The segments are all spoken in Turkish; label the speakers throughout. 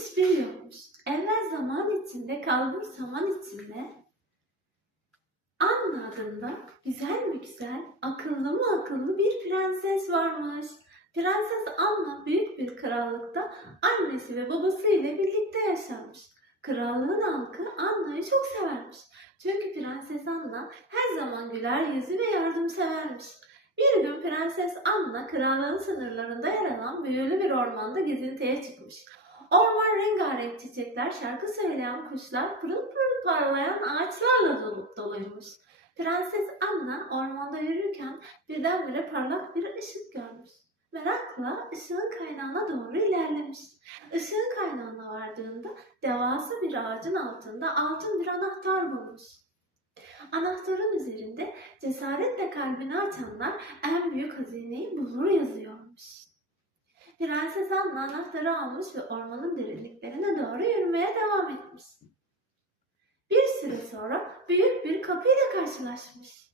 Speaker 1: varmış bir yokmuş. Evvel zaman içinde kalbur zaman içinde Anna adında güzel mi güzel, akıllı mı akıllı bir prenses varmış. Prenses Anna büyük bir krallıkta annesi ve babası ile birlikte yaşarmış. Krallığın halkı Anna'yı çok severmiş. Çünkü Prenses Anna her zaman güler yüzü ve yardımsevermiş. Bir gün Prenses Anna krallığın sınırlarında yer alan büyülü bir ormanda gezintiye çıkmış. Orman rengarenk çiçekler, şarkı söyleyen kuşlar, pırıl pırıl parlayan ağaçlarla dolup doluymuş. Prenses Anna ormanda yürürken birdenbire parlak bir ışık görmüş. Merakla ışığın kaynağına doğru ilerlemiş. Işığın kaynağına vardığında devasa bir ağacın altında altın bir anahtar bulmuş. Anahtarın üzerinde cesaretle kalbini açanlar en büyük hazineyi bulur yazıyormuş. Prenses Anna anahtarı almış ve ormanın derinliklerine doğru yürümeye devam etmiş. Bir süre sonra büyük bir kapıyla karşılaşmış.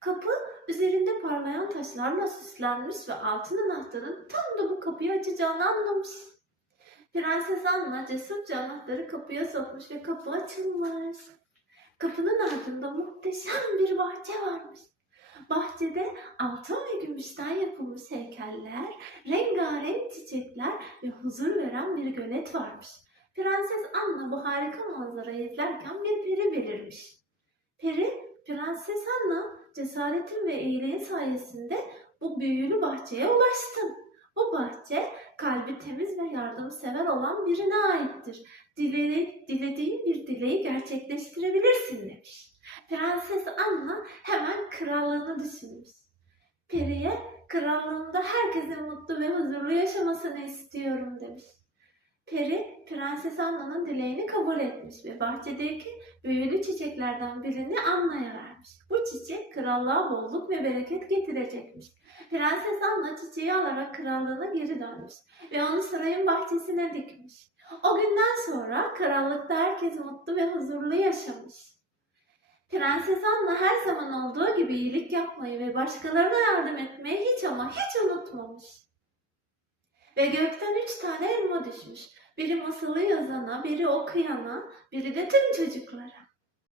Speaker 1: Kapı üzerinde parlayan taşlarla süslenmiş ve altın anahtarın tam da bu kapıyı açacağını anlamış. Prenses Anna cesurca anahtarı kapıya sokmuş ve kapı açılmış. Kapının ardında muhteşem bir bahçe varmış. Bahçede altın ve gümüşten yapılmış heykeller, rengarenk çiçekler ve huzur veren bir gölet varmış. Prenses Anna bu harika manzarayı izlerken bir peri belirmiş. Peri, Prenses Anna cesaretin ve iyiliğin sayesinde bu büyülü bahçeye ulaştın. Bu bahçe kalbi temiz ve yardımsever olan birine aittir. Diledi, dilediğin bir dileği gerçekleştirebilirsin demiş. Prenses Anna hemen krallığını düşünmüş. Peri'ye krallığımda herkesin mutlu ve huzurlu yaşamasını istiyorum demiş. Peri, Prenses Anna'nın dileğini kabul etmiş ve bahçedeki büyülü çiçeklerden birini Anna'ya vermiş. Bu çiçek krallığa bolluk ve bereket getirecekmiş. Prenses Anna çiçeği alarak krallığına geri dönmüş ve onu sarayın bahçesine dikmiş. O günden sonra krallıkta herkes mutlu ve huzurlu yaşamış. Prenses Anna her zaman olduğu gibi iyilik yapmayı ve başkalarına yardım etmeyi hiç ama hiç unutmamış. Ve gökten üç tane elma düşmüş. Biri masalı yazana, biri okuyana, biri de tüm çocuklara.